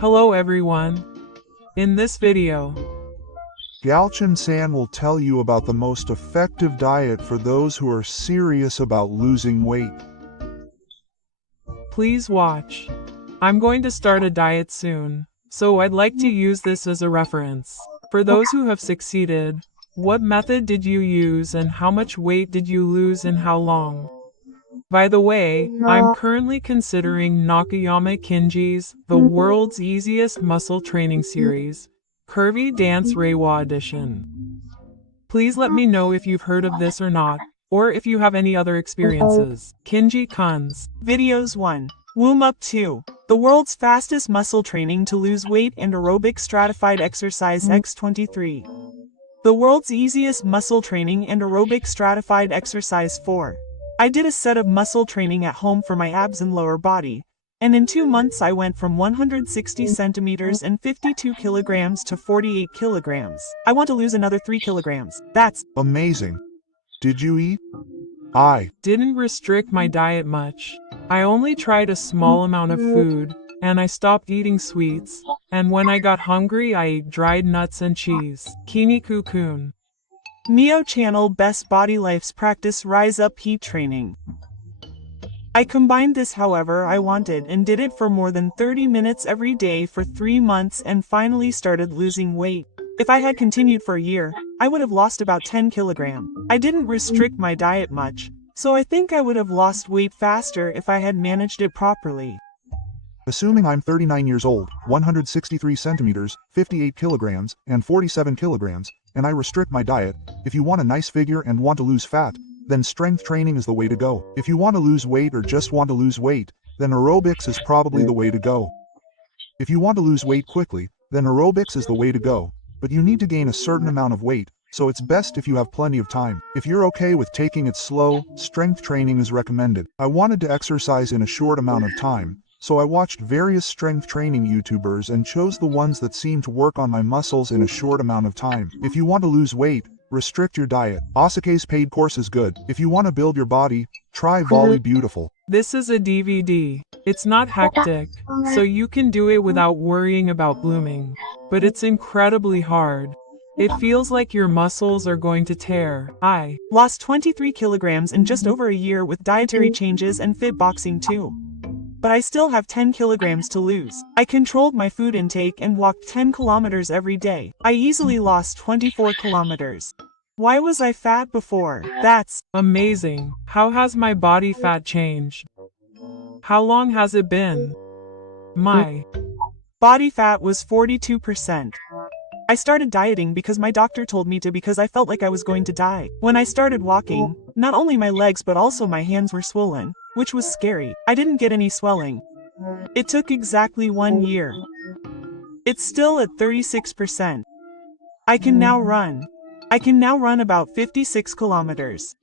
Hello everyone. In this video, Galchan-san will tell you about the most effective diet for those who are serious about losing weight. please watch. I'm going to start a diet soon, so I'd like to use this as a reference. For those who have succeeded, what method did you use and how much weight did you lose and how long? By the way, I'm currently considering Nakayama Kinji's The World's Easiest Muscle Training Series, Curvy Dance Reiwa Edition. Please let me know if you've heard of this or not, or if you have any other experiences. Kinji-kun's Videos 1. Womb Up 2. The world's fastest muscle training to lose weight and aerobic stratified exercise X23. The world's easiest muscle training and aerobic stratified exercise 4. I did a set of muscle training at home for my abs and lower body, and in 2 months I went from 160 centimeters and 52 kilograms to 48 kilograms. I want to lose another 3 kilograms. That's Amazing. Did you eat? I didn't restrict my diet much. I only tried a small amount of food, and I stopped eating sweets, and when I got hungry I ate dried nuts and cheese. Kiniku-kun. Mio Channel Best Body Life's Practice Rise Up Heat Training. I combined this however I wanted and did it for more than 30 minutes every day for 3 months and finally started losing weight. If I had continued for a year, I would have lost about 10 kilograms. I didn't restrict my diet much, so I think I would have lost weight faster if I had managed it properly. Assuming I'm 39 years old, 163 centimeters, 58 kilograms, and 47 kilograms, and I restrict my diet, if you want a nice figure and want to lose fat, then strength training is the way to go. If you want to lose weight or just want to lose weight, then aerobics is probably the way to go. If you want to lose weight quickly, then aerobics is the way to go, but you need to gain a certain amount of weight, so it's best if you have plenty of time. If you're okay with taking it slow, strength training is recommended. I wanted to exercise in a short amount of time, so I watched various strength training YouTubers and chose the ones that seemed to work on my muscles in a short amount of time. If you want to lose weight, restrict your diet. Asuke's paid course is good. If you want to build your body, try Volley Beautiful. This is a DVD. It's not hectic, so you can do it without worrying about blooming. But it's incredibly hard. It feels like your muscles are going to tear. I Lost 23 kilograms in just over a year with dietary changes and fit boxing too. But I still have 10 kilograms to lose. I controlled my food intake and walked 10 kilometers every day. I easily lost 24 kilometers. Why was I fat before? That's amazing. How has my body fat changed? How long has it been? My body fat was 42%. I started dieting because my doctor told me to because I felt like I was going to die. When I started walking, not only my legs but also my hands were swollen, which was scary. I didn't get any swelling. It took exactly 1 year. It's still at 36%. I can now run. I can now run about 56 kilometers.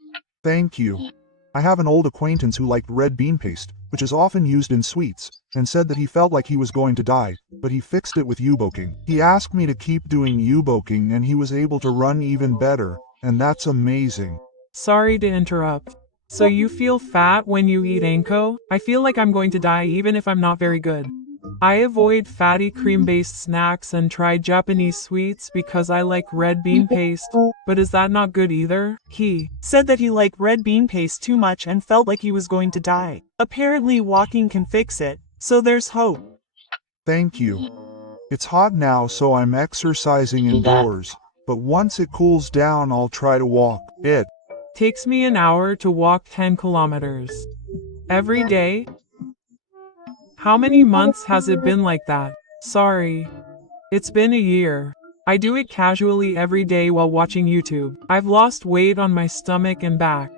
Thank you. I have an old acquaintance who liked red bean paste, which is often used in sweets, and said that he felt like he was going to die, but he fixed it with yuboking. He asked me to keep doing yuboking and he was able to run even better, and that's amazing. Sorry to interrupt. So you feel fat when you eat anko? I feel like I'm going to die even if I'm not very good. I avoid fatty cream-based snacks and try Japanese sweets because I like red bean paste, but is that not good either? He said that he liked red bean paste too much and felt like he was going to die. Apparently walking can fix it, so there's hope. Thank you. It's hot now so I'm exercising indoors, but once it cools down I'll try to walk. It takes me an hour to walk 10 kilometers. Every day? How many months has it been like that? Sorry. It's been a year. I do it casually every day while watching YouTube. I've lost weight on my stomach and back.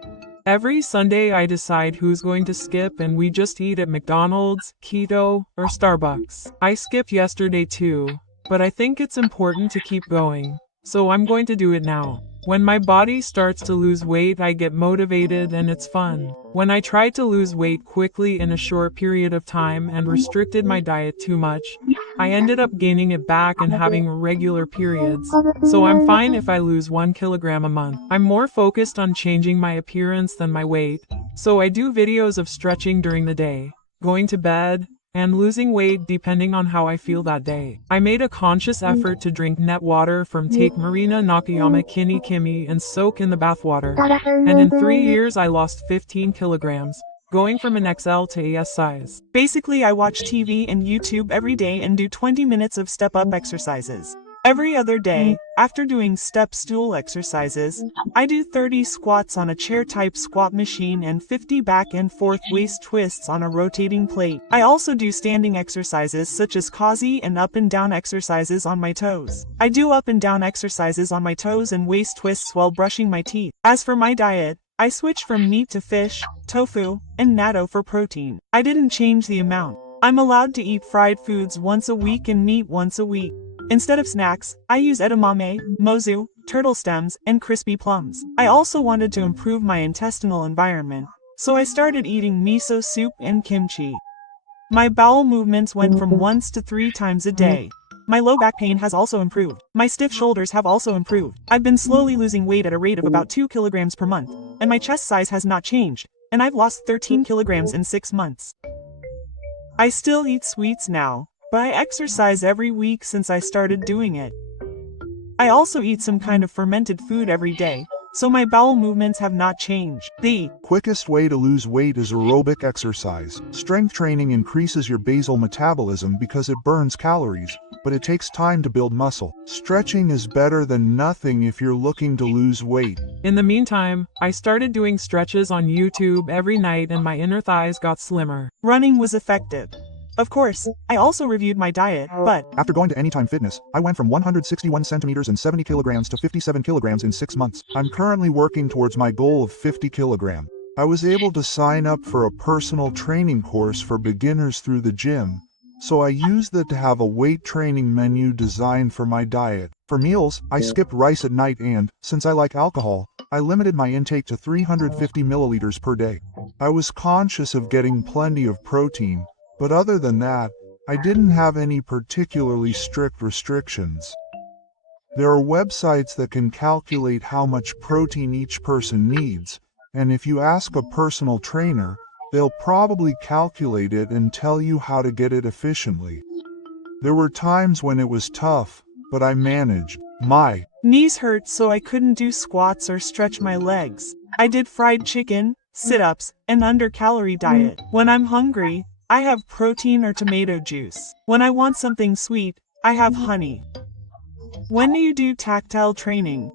Every Sunday I decide who's going to skip and we just eat at McDonald's, Keto, or Starbucks. I skipped yesterday too, but I think it's important to keep going, so I'm going to do it now. When my body starts to lose weight, I get motivated and it's fun. When I tried to lose weight quickly in a short period of time and restricted my diet too much, I ended up gaining it back and having regular periods. So I'm fine if I lose 1 kilogram a month. I'm more focused on changing my appearance than my weight, so I do videos of stretching during the day, going to bed, and losing weight depending on how I feel that day. I made a conscious effort to drink net water from Take Marina Nakayama Kini Kimi and soak in the bathwater. And in 3 years I lost 15 kilograms, going from an XL to AS size. Basically, I watch TV and YouTube every day and do 20 minutes of step-up exercises. Every other day, after doing step stool exercises, I do 30 squats on a chair-type squat machine and 50 back and forth waist twists on a rotating plate. I also do standing exercises such as kazi and up and down exercises on my toes. I do up and down exercises on my toes and waist twists while brushing my teeth. As for my diet, I switched from meat to fish, tofu, and natto for protein. I didn't change the amount. I'm allowed to eat fried foods once a week and meat once a week. Instead of snacks, I use edamame, mozu, turtle stems, and crispy plums. I also wanted to improve my intestinal environment, so I started eating miso soup and kimchi. My bowel movements went from once to 3 times a day. My low back pain has also improved. My stiff shoulders have also improved. I've been slowly losing weight at a rate of about 2 kilograms per month, and my chest size has not changed, and I've lost 13 kilograms in 6 months. I still eat sweets now, but I exercise every week since I started doing it. I also eat some kind of fermented food every day, so my bowel movements have not changed. The quickest way to lose weight is aerobic exercise. Strength training increases your basal metabolism because it burns calories, but it takes time to build muscle. Stretching is better than nothing if you're looking to lose weight. In the meantime, I started doing stretches on YouTube every night and my inner thighs got slimmer. running was effective. Of course, I also reviewed my diet, but After going to Anytime Fitness, I went from 161 centimeters and 70 kilograms to 57 kilograms in 6 months. I'm currently working towards my goal of 50 kilograms. I was able to sign up for a personal training course for beginners through the gym, so I used that to have a weight training menu designed for my diet. For meals, I skipped rice at night and, since I like alcohol, I limited my intake to 350 milliliters per day. I was conscious of getting plenty of protein, but other than that, I didn't have any particularly strict restrictions. There are websites that can calculate how much protein each person needs, and if you ask a personal trainer, they'll probably calculate it and tell you how to get it efficiently. There were times when it was tough, but I managed. My knees hurt so I couldn't do squats or stretch my legs. I did fried chicken, sit-ups, and under-calorie diet. When I'm hungry, I have protein or tomato juice. When I want something sweet, I have honey. When do you do tactile training?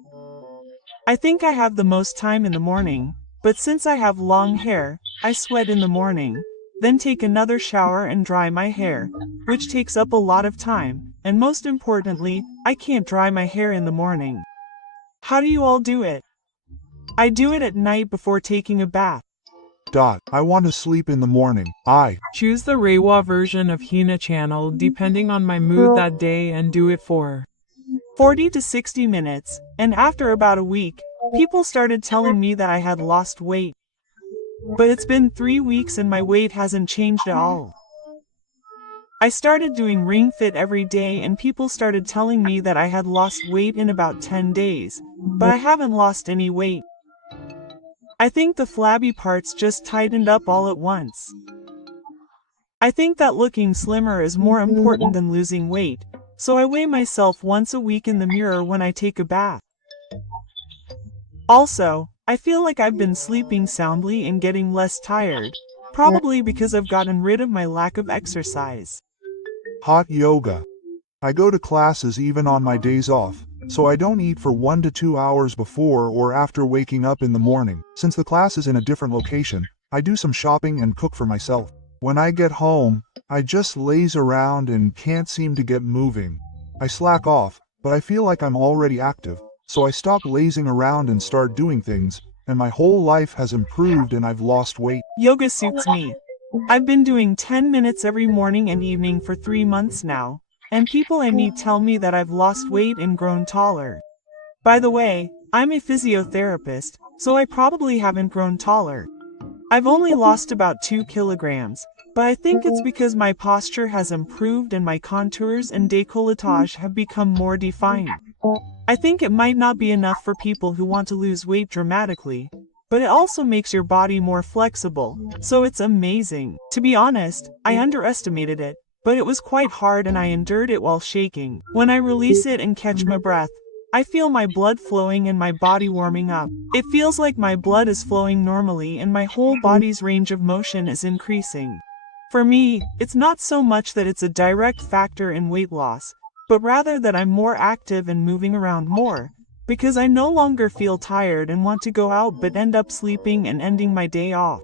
I think I have the most time in the morning, but since I have long hair, I sweat in the morning, then take another shower and dry my hair, which takes up a lot of time, and most importantly, I can't dry my hair in the morning. How do you all do it? I do it at night before taking a bath. I want to sleep in the morning. I Choose the Reiwa version of Hina channel depending on my mood that day and do it for 40 to 60 minutes, and after about a week, people started telling me that I had lost weight. But it's been 3 weeks and my weight hasn't changed at all. I started doing Ring Fit every day and people started telling me that I had lost weight in about 10 days, but I haven't lost any weight. I think the flabby parts just tightened up all at once. I think that looking slimmer is more important than losing weight, so I weigh myself once a week in the mirror when I take a bath. Also, I feel like I've been sleeping soundly and getting less tired, probably because I've gotten rid of my lack of exercise. hot yoga. I go to classes even on my days off, so I don't eat for 1 to 2 hours before or after waking up in the morning. Since the class is in a different location, I do some shopping and cook for myself. When I get home, I just laze around and can't seem to get moving. I slack off, but I feel like I'm already active, so I stop lazing around and start doing things, and my whole life has improved and I've lost weight. Yoga suits me. I've been doing 10 minutes every morning and evening for 3 months now, and people I meet tell me that I've lost weight and grown taller. By the way, I'm a physiotherapist, so I probably haven't grown taller. I've only lost about 2 kilograms, but I think it's because my posture has improved and my contours and décolletage have become more defined. I think it might not be enough for people who want to lose weight dramatically, but it also makes your body more flexible, so it's amazing. To be honest, I underestimated it, but it was quite hard and I endured it while shaking. When I release it and catch my breath, I feel my blood flowing and my body warming up. It feels like my blood is flowing normally and my whole body's range of motion is increasing. For me, it's not so much that it's a direct factor in weight loss, but rather that I'm more active and moving around more, because I no longer feel tired and want to go out but end up sleeping and ending my day off.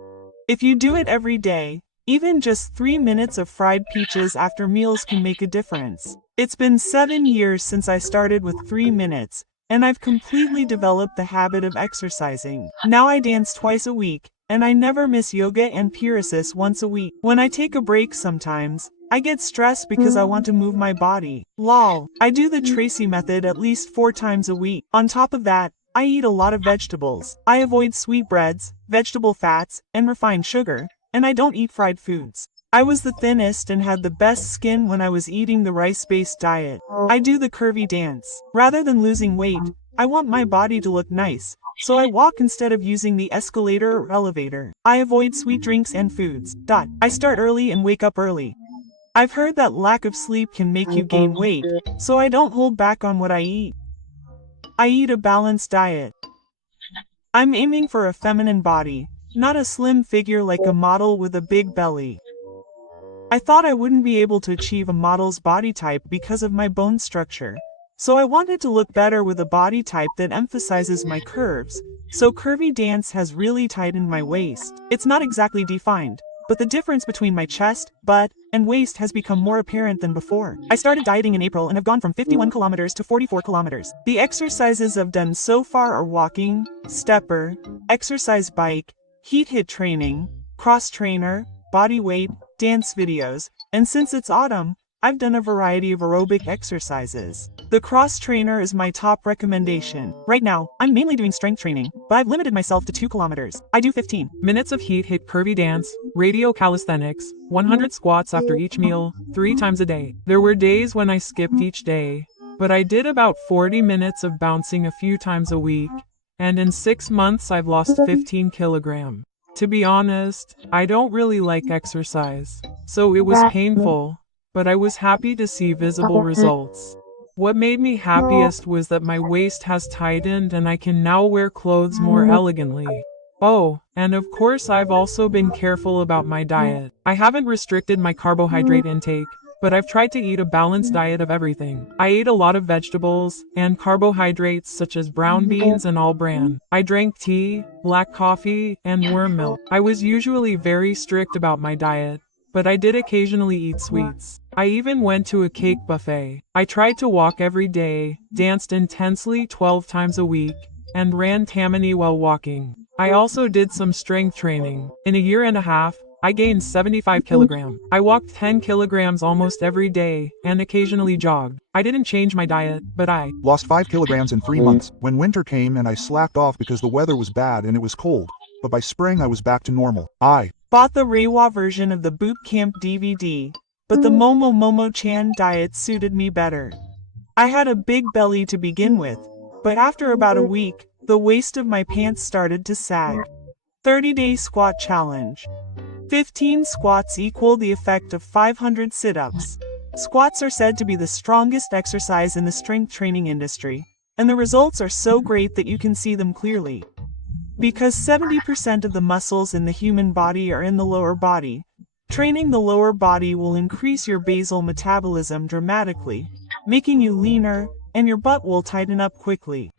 If you do it every day, even just 3 minutes of fried peaches after meals can make a difference. It's been 7 years since I started with 3 minutes, and I've completely developed the habit of exercising. Now I dance twice a week, and I never miss yoga and Pilates once a week. When I take a break sometimes, I get stressed because I want to move my body. Lol. I do the Tracy method at least 4 times a week. On top of that, I eat a lot of vegetables. I avoid sweetbreads, vegetable fats, and refined sugar, and I don't eat fried foods. I was the thinnest and had the best skin when I was eating the rice-based diet. I do the curvy dance. Rather than losing weight, I want my body to look nice, so I walk instead of using the escalator or elevator. I avoid sweet drinks and foods. I start early and wake up early. I've heard that lack of sleep can make you gain weight, so I don't hold back on what I eat. I eat a balanced diet. I'm aiming for a feminine body, not a slim figure like a model with a big belly. I thought I wouldn't be able to achieve a model's body type because of my bone structure, so I wanted to look better with a body type that emphasizes my curves, so curvy dance has really tightened my waist. It's not exactly defined, but the difference between my chest, butt, and waist has become more apparent than before. I started dieting in April and have gone from 51 kilometers to 44 kilometers. The exercises I've done so far are walking, stepper, exercise bike, heat hit training, cross trainer, body weight, dance videos, and since it's autumn, I've done a variety of aerobic exercises. The cross trainer is my top recommendation. Right now, I'm mainly doing strength training, but I've limited myself to 2 kilometers. I do 15 minutes of heat hit curvy dance, radio calisthenics, 100 squats after each meal, 3 times a day. There were days when I skipped each day, but I did about 40 minutes of bouncing a few times a week, and in 6 months I've lost 15 kilograms. To be honest, I don't really like exercise, so it was painful, but I was happy to see visible results. What made me happiest was that my waist has tightened and I can now wear clothes more elegantly. Oh, and of course I've also been careful about my diet. I haven't restricted my carbohydrate intake, but I've tried to eat a balanced diet of everything. I ate a lot of vegetables and carbohydrates such as brown beans and all bran. I drank tea, black coffee, and worm milk. I was usually very strict about my diet, but I did occasionally eat sweets. I even went to a cake buffet. I tried to walk every day, danced intensely 12 times a week, and ran Tammany while walking. I also did some strength training. In a year and a half, I gained 75 kilograms. I walked 10 kilograms almost every day and occasionally jogged. I didn't change my diet, but I Lost 5 kilograms in 3 months. When winter came and I slacked off because the weather was bad and it was cold, but by spring I was back to normal. I bought the Reiwa version of the Boot Camp DVD, but the Momo-Chan diet suited me better. I had a big belly to begin with, but after about a week, the waist of my pants started to sag. 30-day squat challenge. 15 squats equal the effect of 500 sit-ups. Squats are said to be the strongest exercise in the strength training industry, and the results are so great that you can see them clearly. Because 70% of the muscles in the human body are in the lower body, training the lower body will increase your basal metabolism dramatically, making you leaner, and your butt will tighten up quickly.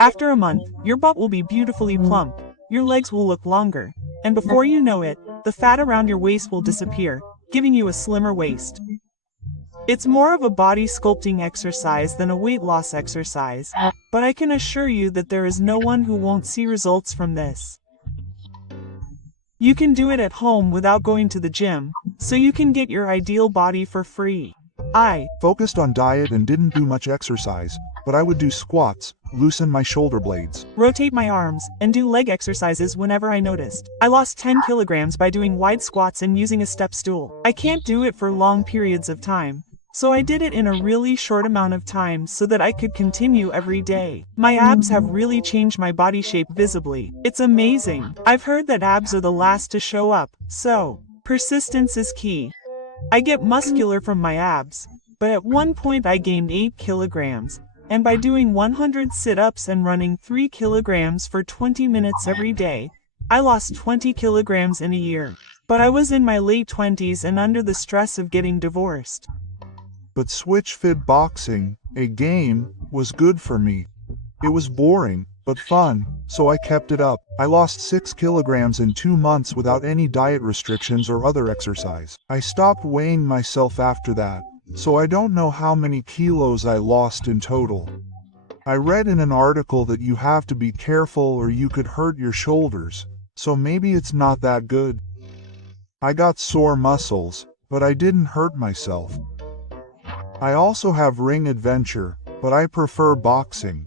After a month, your butt will be beautifully plump, your legs will look longer, and before you know it, the fat around your waist will disappear, giving you a slimmer waist. It's more of a body sculpting exercise than a weight loss exercise, but I can assure you that there is no one who won't see results from this. You can do it at home without going to the gym, so you can get your ideal body for free. I focused on diet and didn't do much exercise, but I would do squats, loosen my shoulder blades, rotate my arms, and do leg exercises whenever I noticed. I lost 10 kilograms by doing wide squats and using a step stool. I can't do it for long periods of time, So I did it in a really short amount of time so that I could continue every day. My abs have really changed my body shape visibly. It's amazing. I've heard that abs are the last to show up, so persistence is key. I get muscular from my abs, but at one point I gained 8 kilograms, and by doing 100 sit-ups and running 3 kilograms for 20 minutes every day, I lost 20 kilograms in a year. But I was in my late 20s and under the stress of getting divorced. But Switch Fit Boxing, a game, was good for me. It was boring, but fun, so I kept it up. I lost 6 kilograms in 2 months without any diet restrictions or other exercise. I stopped weighing myself after that, so I don't know how many kilos I lost in total. I read in an article that you have to be careful or you could hurt your shoulders, so maybe it's not that good. I got sore muscles, but I didn't hurt myself. I also have Ring Adventure, but I prefer boxing.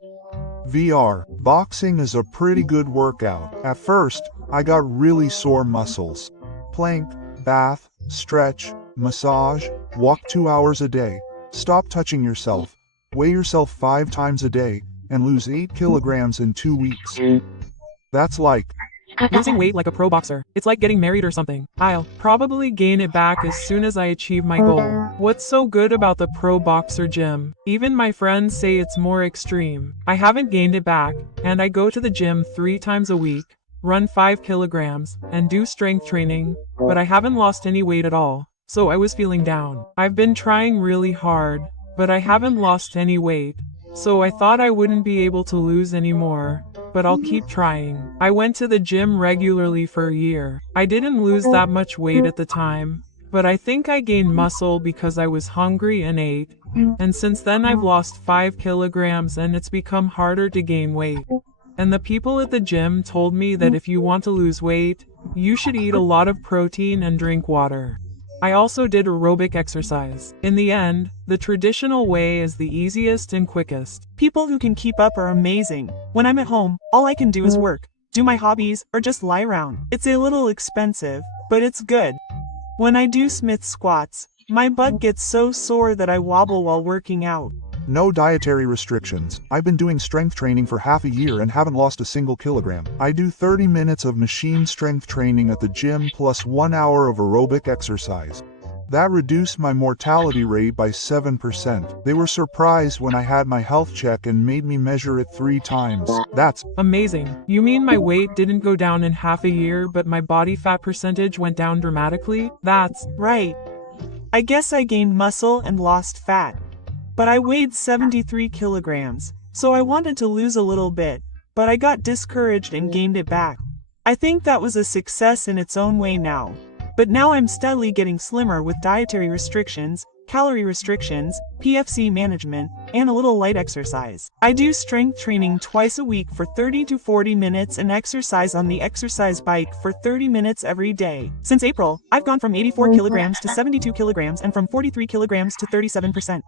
VR. Boxing is a pretty good workout. At first, I got really sore muscles. Plank, bath, stretch, massage, walk 2 hours a day. Stop touching yourself. Weigh yourself 5 times a day, and lose 8 kilograms in 2 weeks. That's like Losing weight like a pro boxer. It's like getting married or something. I'll probably gain it back as soon as I achieve my goal. What's so good about the pro boxer gym? Even my friends say it's more extreme. I haven't gained it back, and I go to the gym 3 times a week, run 5 kilograms, and do strength training, but I haven't lost any weight at all, so I was feeling down. I've been trying really hard, but I haven't lost any weight, so I thought I wouldn't be able to lose any more. But I'll keep trying. I went to the gym regularly for a year. I didn't lose that much weight at the time, but I think I gained muscle because I was hungry and ate. And since then I've lost 5 kilograms and it's become harder to gain weight. And the people at the gym told me that if you want to lose weight, you should eat a lot of protein and drink water. I also did aerobic exercise. In the end, the traditional way is the easiest and quickest. People who can keep up are amazing. When I'm at home, all I can do is work, do my hobbies, or just lie around. It's a little expensive, but it's good. When I do Smith squats, my butt gets so sore that I wobble while working out. no dietary restrictions. I've been doing strength training for half a year and haven't lost a single kilogram. I do 30 minutes of machine strength training at the gym plus 1 hour of aerobic exercise. That reduced my mortality rate by 7%. They were surprised when I had my health check and made me measure it 3 times. That's amazing. You mean my weight didn't go down in half a year, but my body fat percentage went down dramatically? That's right. I guess I gained muscle and lost fat. But I weighed 73 kilograms, so I wanted to lose a little bit, but I got discouraged and gained it back. I think that was a success in its own way now. But now I'm steadily getting slimmer with dietary restrictions, calorie restrictions, PFC management, and a little light exercise. I do strength training twice a week for 30 to 40 minutes and exercise on the exercise bike for 30 minutes every day. Since April, I've gone from 84 kilograms to 72 kilograms and from 43 kilograms to 37%.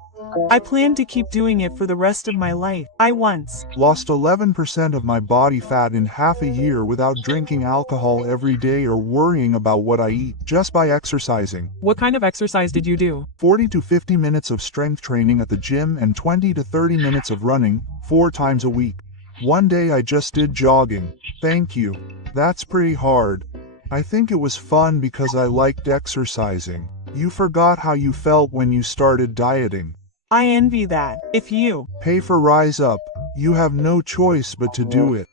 I plan to keep doing it for the rest of my life. I once lost 11% of my body fat in half a year without drinking alcohol every day or worrying about what I eat, just by exercising. What kind of exercise did you do? 40 to 50 minutes of strength training at the gym and 20 to 30 minutes of running, 4 times a week. One day I just did jogging. Thank you. That's pretty hard. I think it was fun because I liked exercising. You forgot how you felt when you started dieting. I envy that. If you pay for Rise Up, you have no choice but to do it.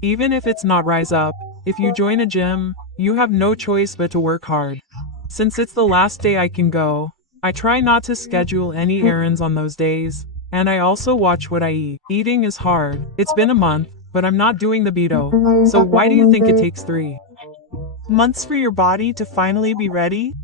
Even if it's not Rise Up, if you join a gym, you have no choice but to work hard. Since it's the last day I can go, I try not to schedule any errands on those days, and I also watch what I eat. Eating is hard. It's been a month, but I'm not doing the Beto. So why do you think it takes 3 months for your body to finally be ready?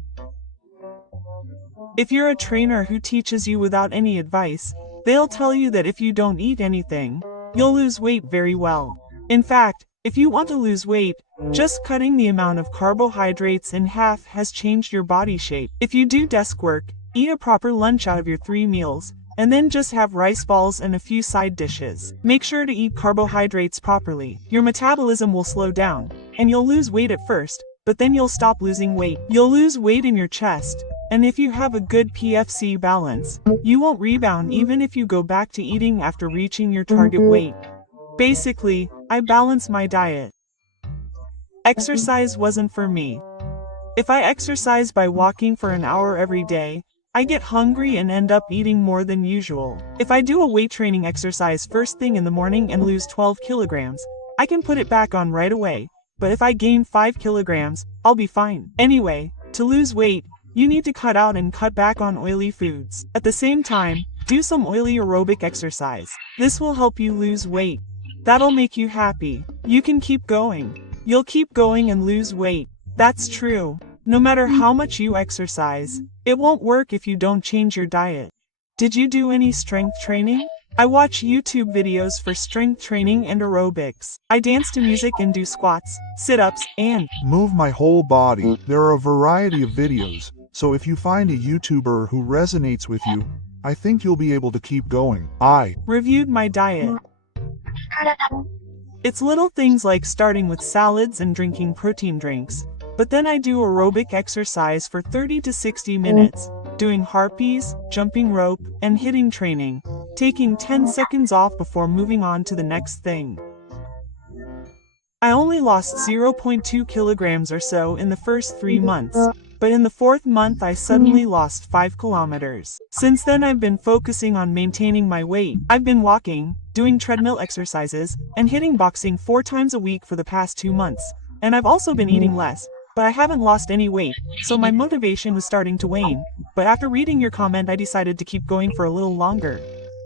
If you're a trainer who teaches you without any advice, they'll tell you that if you don't eat anything, you'll lose weight very well. In fact, if you want to lose weight, just cutting the amount of carbohydrates in half has changed your body shape. If you do desk work, eat a proper lunch out of your 3 meals, and then just have rice balls and a few side dishes. Make sure to eat carbohydrates properly. Your metabolism will slow down, and you'll lose weight at first, but then you'll stop losing weight. You'll lose weight in your chest, and if you have a good PFC balance, you won't rebound even if you go back to eating after reaching your target weight. Basically, I balance my diet. Exercise wasn't for me. If I exercise by walking for an hour every day, I get hungry and end up eating more than usual. If I do a weight training exercise first thing in the morning and lose 12 kilograms, I can put it back on right away. But if I gain 5 kilograms, I'll be fine. Anyway, to lose weight, you need to cut out and cut back on oily foods. At the same time, do some oily aerobic exercise. This will help you lose weight. That'll make you happy. You can keep going. You'll keep going and lose weight. That's true. No matter how much you exercise, it won't work if you don't change your diet. Did you do any strength training? I watch YouTube videos for strength training and aerobics. I dance to music and do squats, sit-ups, and move my whole body. There are a variety of videos, so if you find a YouTuber who resonates with you, I think you'll be able to keep going. I reviewed my diet. It's little things like starting with salads and drinking protein drinks. But then I do aerobic exercise for 30 to 60 minutes, doing harpies, jumping rope, and hitting training, taking 10 seconds off before moving on to the next thing. I only lost 0.2 kilograms or so in the first 3 months, but in the 4th month I suddenly lost 5 kilometers. Since then I've been focusing on maintaining my weight. I've been walking, doing treadmill exercises, and hitting boxing 4 times a week for the past 2 months, and I've also been eating less. But I haven't lost any weight, so my motivation was starting to wane. But after reading your comment I decided to keep going for a little longer.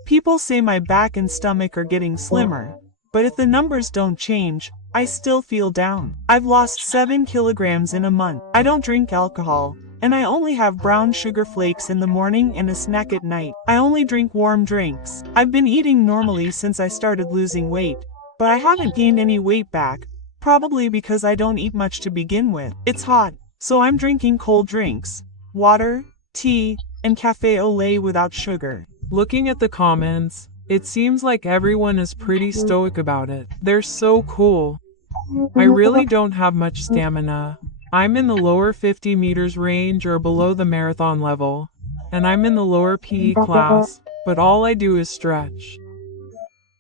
People say my back and stomach are getting slimmer, but if the numbers don't change, I still feel down. I've lost 7 kilograms in a month. I don't drink alcohol, and I only have brown sugar flakes in the morning and a snack at night. I only drink warm drinks. I've been eating normally since I started losing weight, but I haven't gained any weight back. Probably because I don't eat much to begin with. It's hot, so I'm drinking cold drinks, water, tea, and cafe au lait without sugar. Looking at the comments, it seems like everyone is pretty stoic about it. They're so cool. I really don't have much stamina. I'm in the lower 50 meters range or below the marathon level, and I'm in the lower PE class, but all I do is stretch.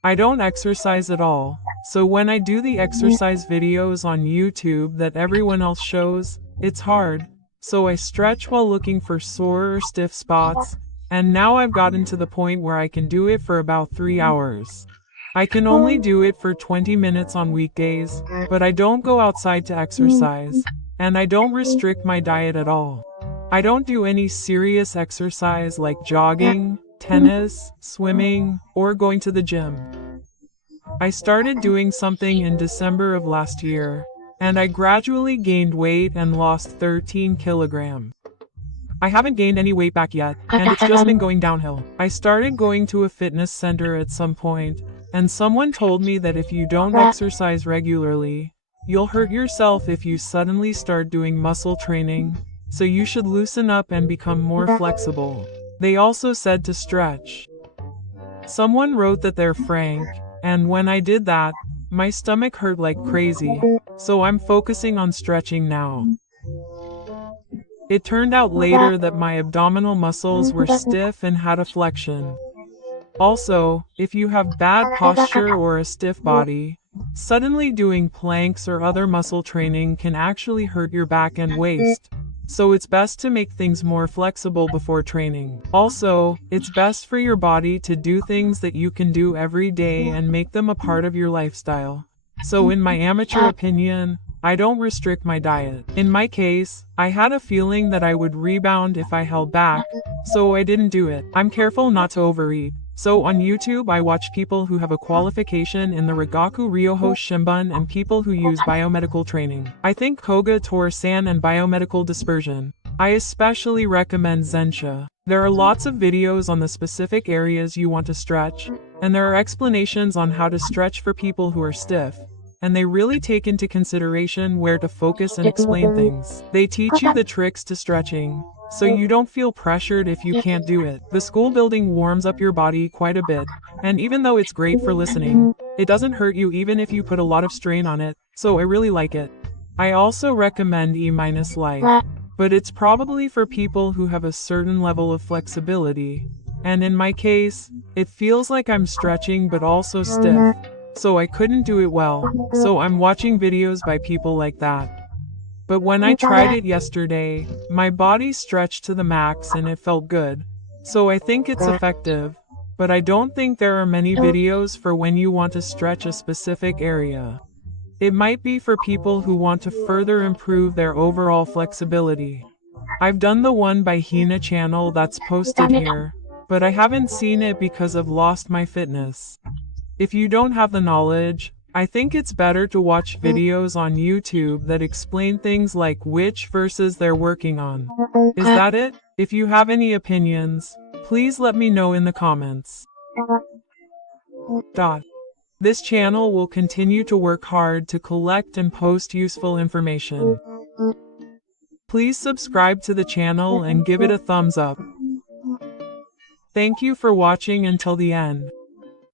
I don't exercise at all, so when I do the exercise videos on YouTube that everyone else shows, it's hard, so I stretch while looking for sore or stiff spots, and now I've gotten to the point where I can do it for about 3 hours. I can only do it for 20 minutes on weekdays, but I don't go outside to exercise, and I don't restrict my diet at all. I don't do any serious exercise like jogging, tennis, swimming, or going to the gym. I started doing something in December of last year, and I gradually gained weight and lost 13 kilograms. I haven't gained any weight back yet, and it's just been going downhill. I started going to a fitness center at some point, and someone told me that if you don't exercise regularly, you'll hurt yourself if you suddenly start doing muscle training, so you should loosen up and become more flexible. They also said to stretch. Someone wrote that they're frank, and when I did that, my stomach hurt like crazy, so I'm focusing on stretching now. It turned out later that my abdominal muscles were stiff and had a flexion. Also, if you have bad posture or a stiff body, suddenly doing planks or other muscle training can actually hurt your back and waist. So it's best to make things more flexible before training. Also, it's best for your body to do things that you can do every day and make them a part of your lifestyle. So in my amateur opinion, I don't restrict my diet. In my case, I had a feeling that I would rebound if I held back, so I didn't do it. I'm careful not to overeat. So on YouTube I watch people who have a qualification in the Rigaku Ryoho Shimbun and people who use biomedical training. I think Koga Tor-san and biomedical dispersion. I especially recommend Zensha. There are lots of videos on the specific areas you want to stretch, and there are explanations on how to stretch for people who are stiff, and they really take into consideration where to focus and explain things. They teach you the tricks to stretching, so you don't feel pressured if you can't do it. The school building warms up your body quite a bit, and even though it's great for listening, it doesn't hurt you even if you put a lot of strain on it, so I really like it. I also recommend E-Light, but it's probably for people who have a certain level of flexibility. And in my case, it feels like I'm stretching but also stiff, so I couldn't do it well, so I'm watching videos by people like that. But when I tried it yesterday, my body stretched to the max and it felt good, so I think it's effective, but I don't think there are many videos for when you want to stretch a specific area. It might be for people who want to further improve their overall flexibility. I've done the one by Hina channel that's posted here, but I haven't seen it because I've lost my fitness. If you don't have the knowledge, I think it's better to watch videos on YouTube that explain things like which verses they're working on. Is that it? If you have any opinions, please let me know in the comments. This channel will continue to work hard to collect and post useful information. Please subscribe to the channel and give it a thumbs up. Thank you for watching until the end.